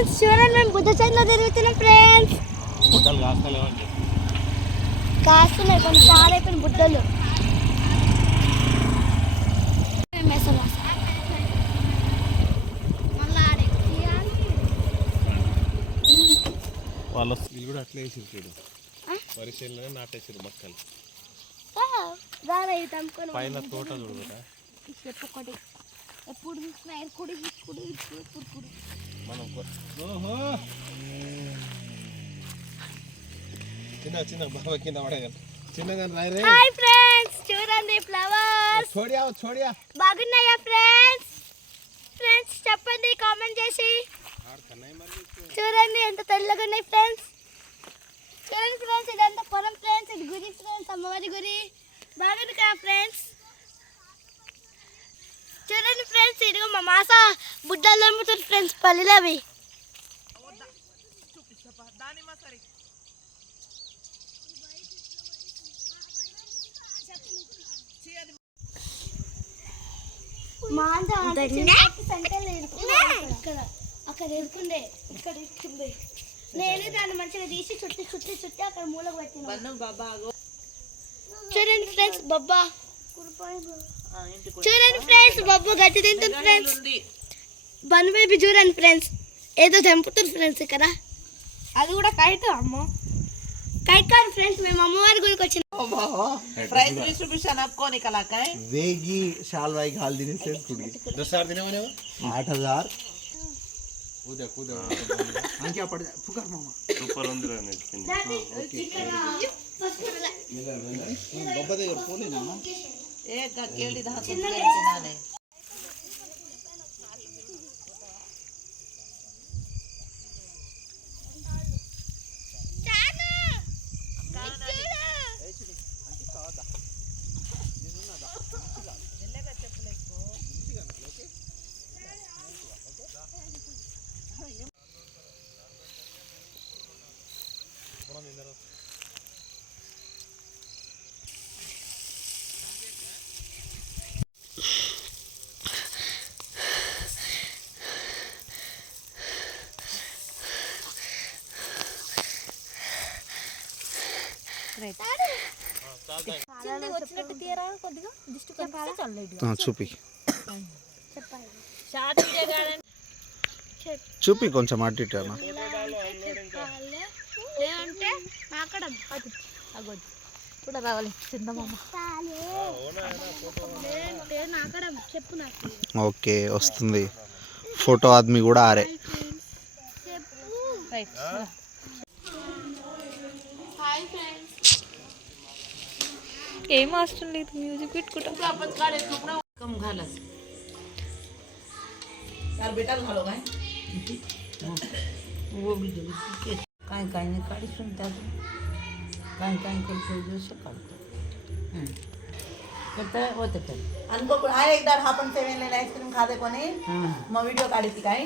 Friends చూడండి మేము బుద్ధ చైన్లో తిరుగుతున్నాం ఫ్రెండ్స్. బుట్టలు కాస్తలేవండి. కాస్తున్నాయి కొన్ని చాలా అయిపోయిన బుద్ధలు. వాళ్ళ వీళ్ళు కూడా అట్లా వేసి చూడు వరిసేలోనే నాటేసారు మొక్కలు పైన తోట చూడరా ఒకటి ఎప్పుడు చూసినా ఎరుకుడు ఇరుకుడు ఇరుకుడు మనం ఓహో చిన్న చిన్న బాబా కింద పడేయాలి చిన్నగా రాయరే. హాయ్ ఫ్రెండ్స్ చూడండి ఫ్లవర్స్ छोड़िया బాగున్నాయా ఫ్రెండ్స్? ఫ్రెండ్స్ చెప్పండి కామెంట్ చేసి. చూడండి ఎంత తెల్లగా ఉన్నాయి ఫ్రెండ్స్. చూడండి ఫ్రెండ్స్ ఇదంతా పొలం ఫ్రెండ్స్. ఇది గురి ఫ్రెండ్స్ అమ్మవారి గురి బాగుంది కదా ఫ్రెండ్స్. చూడండి ఫ్రెండ్స్ ఇదిగో మా మాస బుడ్డలు అమ్ముతుంది ఫ్రెండ్స్ పల్లీలు అవి. అక్కడ ఎరుకుండే ఇక్కడ ఇచ్చింది. నేను దాన్ని మంచిగా తీసి చుట్టి చుట్టి చుట్టి అక్కడ మూలకు పెట్టిన. చూడండి ఫ్రెండ్స్ బొబ్బా. చూడండి ఫ్రెండ్స్ బొబ్బు గట్టి తింటుంది ఫ్రెండ్స్. బన్ బేబీ చూడండి ఫ్రెండ్స్ ఏదో చంపుతుంది ఫ్రెండ్స్ ఇక్కడ. అది కూడా కైట్ అమ్మ కైట్ కాదు ఫ్రెండ్స్. మేము అమ్మవారి గురికి వచ్చిన प्राइस डिस्ट्रीब्यूशन आपको निकला का है वेगी शाल भाई घाल देने से टूट गई 10,000 देने वाले हो 8,000 कूदा हाँ क्या पड़ जाए फुकर मामा ऊपर अंदर आने बब्बा दे पोले ना एक केली दा चिन्नाने చూపి చూపి కొంచెం అటు ఇటు అన్న ఓకే వస్తుంది ఫోటో ఆద్మీ కూడా ఆరే. ఏం అవసరం లేదు మ్యూజిక్ పెట్టుకుంటాం. कम घालस यार बेटा घालो काय वो भी जो काय काय ने काढी सुनता काय काय करतो जो काढतो करता होते तर अनुभव आहे एकदा आपण सेवेन आईस्क्रीम खाते कोणी मग व्हिडिओ काढती काय